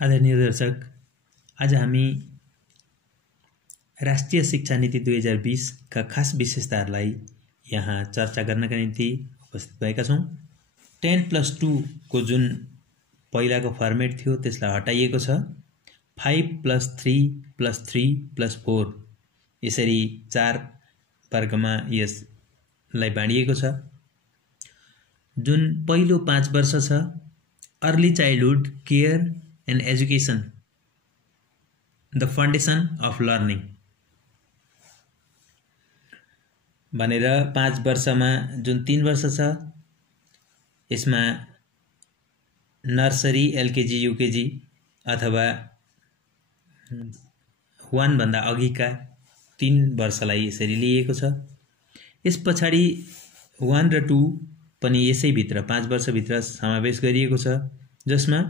आदरणीय दर्शक, आज हामी राष्ट्रिय शिक्षा नीति 2020 का खास विशेषताहरूलाई यहाँ चर्चा गर्नका निम्ति उपस्थित भएका छौँ। 10+2 को जुन पहिलाको फर्मेट थियो त्यसलाई हटाइएको छ। 5+3+3+4 यसरी 4 वर्गमा यसलाई बाँडिएको छ। जुन पहिलो 5 वर्ष छ, early childhood care and education the foundation of learning भनेर 5 वर्षमा जुन 3 वर्ष छ यसमा नर्सरी, एलकेजी, युकेजी अथवा 1 भन्दा अघिका 3 वर्षलाई यसरी लिएको छ। यस पछाडि 1 र 2 पनि यसै भित्र 5 वर्षभित्र समावेश गरिएको छ, जसमा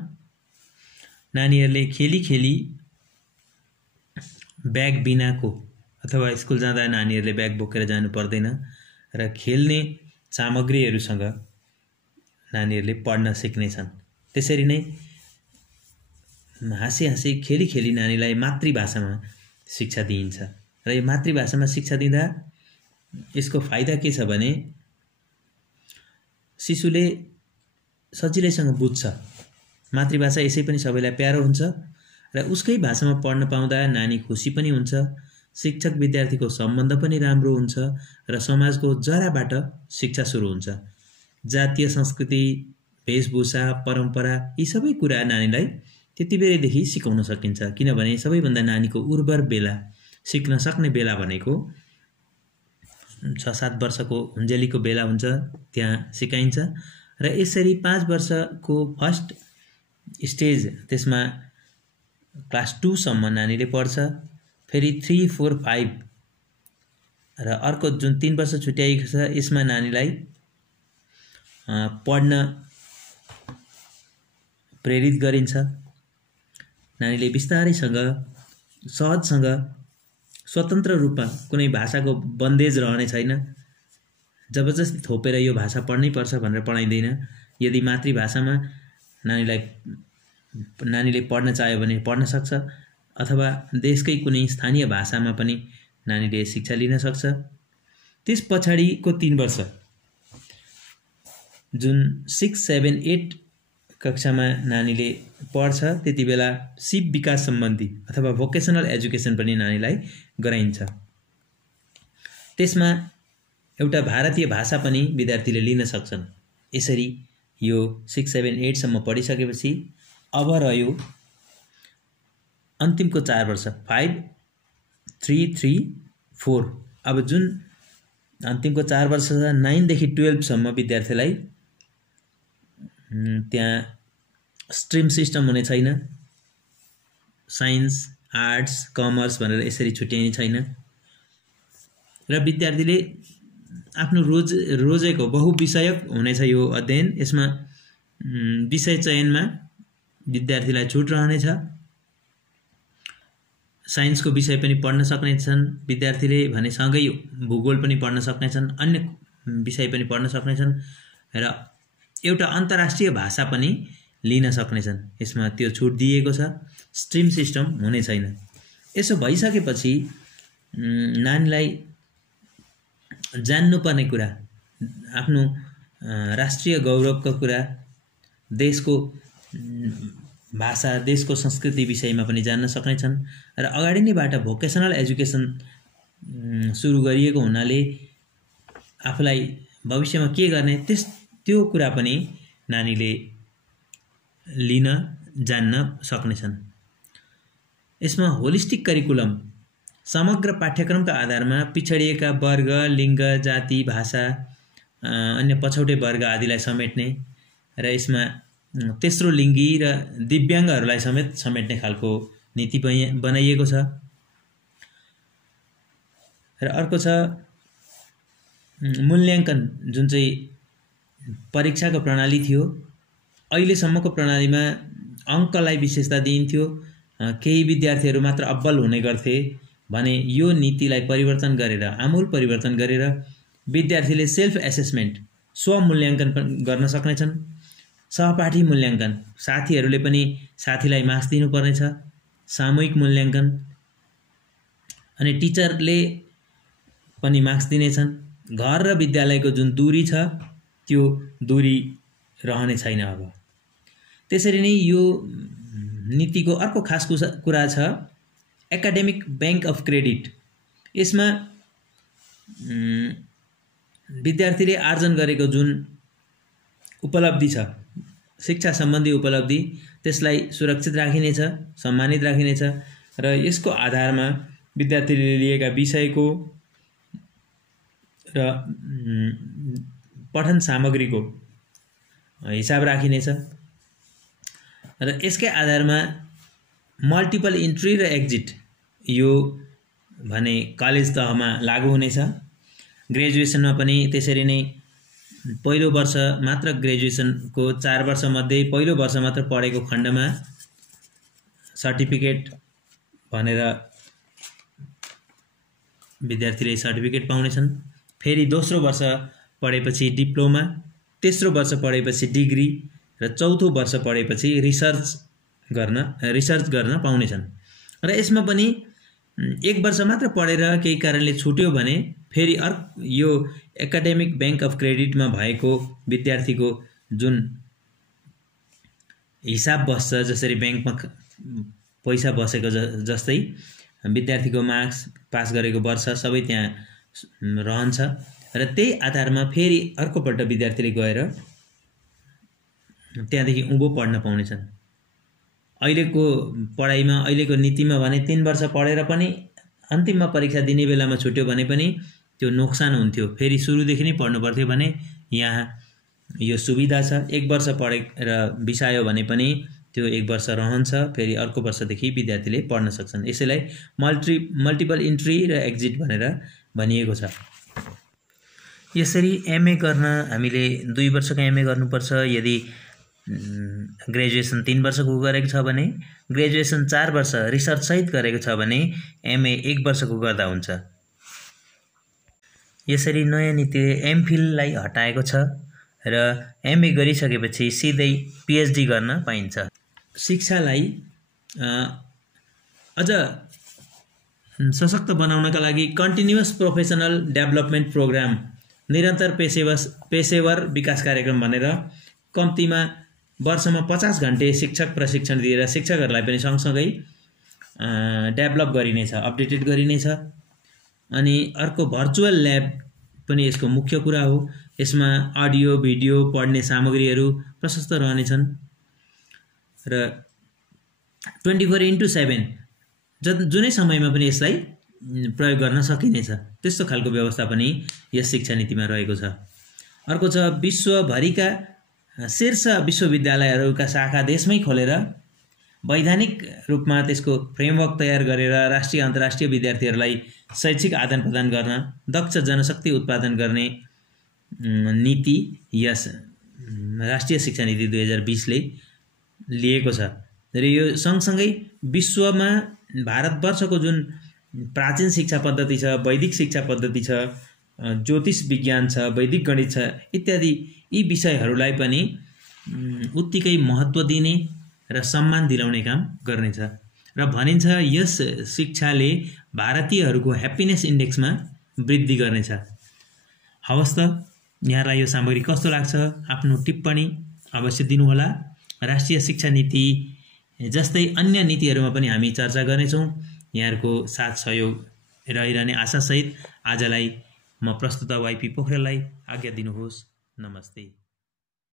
नानीहरूले खेली खेली ब्याग बिनाको अथवा स्कुल जाँदा नानीहरूले ब्याग बोकेर जानु पर्दैन र खेल्ने सामग्रीहरूसँग नानीहरूले पढ्न सिक्नेछन्। त्यसरी नै हाँसी हाँसी खेली खेली नानीलाई मातृभाषामा शिक्षा दिइन्छ र यो मातृभाषामा शिक्षा दिँदा यसको फाइदा के छ भने शिशुले सजिलैसँग बुझ्छ। मातृभाषा यसै पनि सबैलाई प्यारो हुन्छ र उसकै भाषामा पढ्न पाउँदा नानी खुसी पनि हुन्छ, शिक्षक विद्यार्थीको सम्बन्ध पनि राम्रो हुन्छ र समाजको जराबाट शिक्षा सुरु हुन्छ। जातीय संस्कृति, वेशभूषा, परम्परा यी सबै कुरा नानीलाई त्यति बेरैदेखि सिकाउन सकिन्छ, किनभने सबैभन्दा नानीको उर्वर बेला, सिक्न सक्ने बेला भनेको 6-7 वर्षको हुन्जेलीको बेला हुन्छ, त्यहाँ सिकाइन्छ। र यसरी 5 वर्षको फर्स्ट स्टेज, त्यसमा क्लास 2 सम्म नानीले पढ्छ। फेरि 3, 4, 5 र अर्को जुन 3 वर्ष छुट्याइएको छ यसमा नानीलाई पढ्न प्रेरित गरिन्छ। नानीले बिस्तारैसँग सहजसँग स्वतन्त्र रूपमा कुनै भाषाको बन्देज रहने छैन, जबरजस्ती थोपेर यो भाषा पढ्नै पर्छ भनेर पढाइँदैन। यदि मातृभाषामा नानीले पढ्न चाह्यो भने पढ्न सक्छ, अथवा देशकै कुनै स्थानीय भाषामा पनि नानीले शिक्षा लिन सक्छ। त्यस पछाडिको 3 वर्ष जुन 6, 7, 8 कक्षामा नानीले पढ्छ, त्यति बेला सिप विकास सम्बन्धी अथवा भोकेसनल एजुकेसन पनि नानीलाई गराइन्छ। त्यसमा एउटा भारतीय भाषा पनि विद्यार्थीले लिन सक्छन्। यसरी यो 6, 7, 8 सम्म पढिसकेपछि अब रह्यो अन्तिमको 4 वर्ष 5, 3, 3, 4। अब जुन अन्तिमको 4 वर्ष छ 9 देखि 12 सम्म विद्यार्थीलाई त्यहाँ स्ट्रिम सिस्टम हुने छैन, साइन्स, आर्ट्स, कमर्स भनेर यसरी छुट्याइने छैन र विद्यार्थीले आफ्नो रोजेको बहुविषयक हुनेछ यो अध्ययन। यसमा विषय चयनमा विद्यार्थीलाई छुट रहनेछ। साइन्सको विषय पनि पढ्न सक्नेछन् विद्यार्थीले भने, सँगै भूगोल पनि पढ्न सक्नेछन्, अन्य विषय पनि पढ्न सक्नेछन् र एउटा अन्तर्राष्ट्रिय भाषा पनि लिन सक्नेछन्। यसमा त्यो छुट दिएको छ, स्ट्रिम सिस्टम हुने छैन। यसो भइसकेपछि नानीलाई जान्नुपर्ने कुरा, आफ्नो राष्ट्रिय गौरवको कुरा, देशको भाषा, देशको संस्कृति विषयमा पनि जान्न सक्नेछन् र अगाडि नैबाट भोकेसनल एजुकेसन सुरु गरिएको हुनाले आफूलाई भविष्यमा के गर्ने त्यो कुरा पनि नानीले लिन जान्न सक्नेछन्। यसमा होलिस्टिक करिकुलम, समग्र पाठ्यक्रमका आधारमा पिछडिएका वर्ग, लिङ्ग, जाति, भाषा, अन्य पछौटे वर्ग आदिलाई समेट्ने र यसमा तेस्रो लिङ्गी र दिव्याङ्गहरूलाई समेत समेट्ने खालको नीति बनाइएको छ। र अर्को छ मूल्याङ्कन, जुन चाहिँ परीक्षाको प्रणाली थियो। अहिलेसम्मको प्रणालीमा अङ्कलाई विशेषता दिइन्थ्यो, केही विद्यार्थीहरू मात्र अब्बल हुने गर्थे भने यो नीतिलाई परिवर्तन गरेर, आमूल परिवर्तन गरेर विद्यार्थीले सेल्फ एसेसमेन्ट, स्वमूल्याङ्कन गर्न सक्नेछन्। सहपाठी मूल्याङ्कन, साथीहरूले पनि साथीलाई मार्क्स दिनुपर्नेछ, सामूहिक मूल्याङ्कन, अनि टिचरले पनि मार्क्स दिनेछन्। घर र विद्यालयको जुन दूरी छ त्यो दूरी रहने छैन अब। त्यसरी नै यो नीतिको अर्को खास कुरा छ एकाडेमिक बैंक अफ क्रेडिट। यसमा विद्यार्थीले आर्जन गरेको जुन उपलब्धि छ, शिक्षा सम्बन्धी उपलब्धि, त्यसलाई सुरक्षित राखिनेछ, सम्मानित राखिनेछ र यसको आधारमा विद्यार्थीले लिएका विषयको र पठन सामग्रीको हिसाब राखिनेछ र यसकै आधारमा मल्टिपल इन्ट्री र एक्जिट यो भने कलेज तहमा लागू हुनेछ। ग्रेजुएसनमा पनि त्यसरी नै पहिलो वर्ष मात्र, ग्रेजुएसनको 4 वर्षमध्ये पहिलो वर्ष मात्र पढेको खण्डमा सर्टिफिकेट भनेर विद्यार्थीले सर्टिफिकेट पाउनेछन्। फेरि दोस्रो वर्ष पढेपछि डिप्लोमा, तेस्रो वर्ष पढेपछि डिग्री र चौथो वर्ष पढेपछि रिसर्च गर्न पाउनेछन्। र यसमा पनि 1 वर्ष मात्र पढेर केही कारणले छुट्यो भने फेरि यो एकाडेमिक बैंक अफ क्रेडिटमा भएको विद्यार्थीको जुन हिसाब बस्छ, जसरी ब्याङ्कमा पैसा बसेको जस्तै विद्यार्थीको मार्क्स, पास गरेको वर्ष सबै त्यहाँ रहन्छ र त्यही आधारमा फेरि अर्कोपल्ट विद्यार्थीले गएर त्यहाँदेखि उँभो पढ्न पाउनेछन्। अहिलेको पढाइमा, अहिलेको नीतिमा भने 3 वर्ष पढेर पनि अन्तिममा परीक्षा दिने बेलामा छुट्यो भने पनि त्यो नोक्सान हुन्थ्यो। फेरि सुरुदेखि नै पढ्नु पर्थ्यो भने यहाँ यो सुविधा छ। 1 वर्ष पढेर बिसायो भने पनि त्यो 1 वर्ष रहन्छ, फेरि अर्को वर्षदेखि विद्यार्थीले पढ्न सक्छन्। यसैलाई मल्टिपल इन्ट्री र एक्जिट भनेर भनिएको छ। यसरी एमए गर्न हामीले 2 वर्षको एमए गर्नुपर्छ। यदि ग्रेजुएसन 3 वर्षको गरेको छ भने, ग्रेजुएसन 4 वर्ष रिसर्च सहित गरेको छ भने एमए 1 वर्षको गर्दा हुन्छ। यसरी नयाँ नीतिले एमफिललाई हटाएको छ र एमए गरिसकेपछि सिधै पिएचडी गर्न पाइन्छ। शिक्षालाई अझ सशक्त बनाउनका लागि कन्टिन्युअस प्रोफेसनल डेभलपमेन्ट प्रोग्राम, निरन्तर पेशेवर विकास कार्यक्रम भनेर कम्तीमा वर्षमा 50 घण्टे शिक्षक प्रशिक्षण दिएर शिक्षकहरूलाई पनि सँगसँगै डेभलप गरिनेछ, अपडेटेड गरिनेछ। अनि अर्को भर्चुअल ल्याब पनि यसको मुख्य कुरा हो। यसमा अडियो, भिडियो, पढ्ने सामग्रीहरू प्रशस्त रहनेछन् र 24/7 जुनै समयमा पनि यसलाई प्रयोग गर्न सकिनेछ, त्यस्तो खालको व्यवस्था पनि यस शिक्षा नीतिमा रहेको छ। अर्को छ विश्वभरिका शीर्ष विश्वविद्यालयहरूका शाखा देशमै खोलेर वैधानिक रूपमा त्यसको फ्रेमवर्क तयार गरेर राष्ट्रिय अन्तर्राष्ट्रिय विद्यार्थीहरूलाई शैक्षिक आदान प्रदान गर्न दक्ष जनशक्ति उत्पादन गर्ने नीति यस राष्ट्रिय शिक्षा नीति 2020ले लिएको छ। र यो सँगसँगै विश्वमा भारतवर्षको जुन प्राचीन शिक्षा पद्धति छ, वैदिक शिक्षा पद्धति छ, ज्योतिष विज्ञान छ, वैदिक गणित छ इत्यादि, यी विषयहरूलाई पनि उत्तिकै महत्त्व दिने र सम्मान दिलाउने काम गर्नेछ। र भनिन्छ यस शिक्षाले भारतीयहरूको ह्याप्पिनेस इन्डेक्समा वृद्धि गर्नेछ। हवस् त, यहाँलाई यो सामग्री कस्तो लाग्छ आफ्नो टिप्पणी अवश्य दिनुहोला। राष्ट्रिय शिक्षा नीति जस्तै अन्य नीतिहरूमा पनि हामी चर्चा गर्नेछौँ। यहाँहरूको साथ सहयोग रहिरहने आशासहित आजलाई म प्रस्तुता वाइपी पोखरेललाई आज्ञा दिनुहोस्। नमस्ते।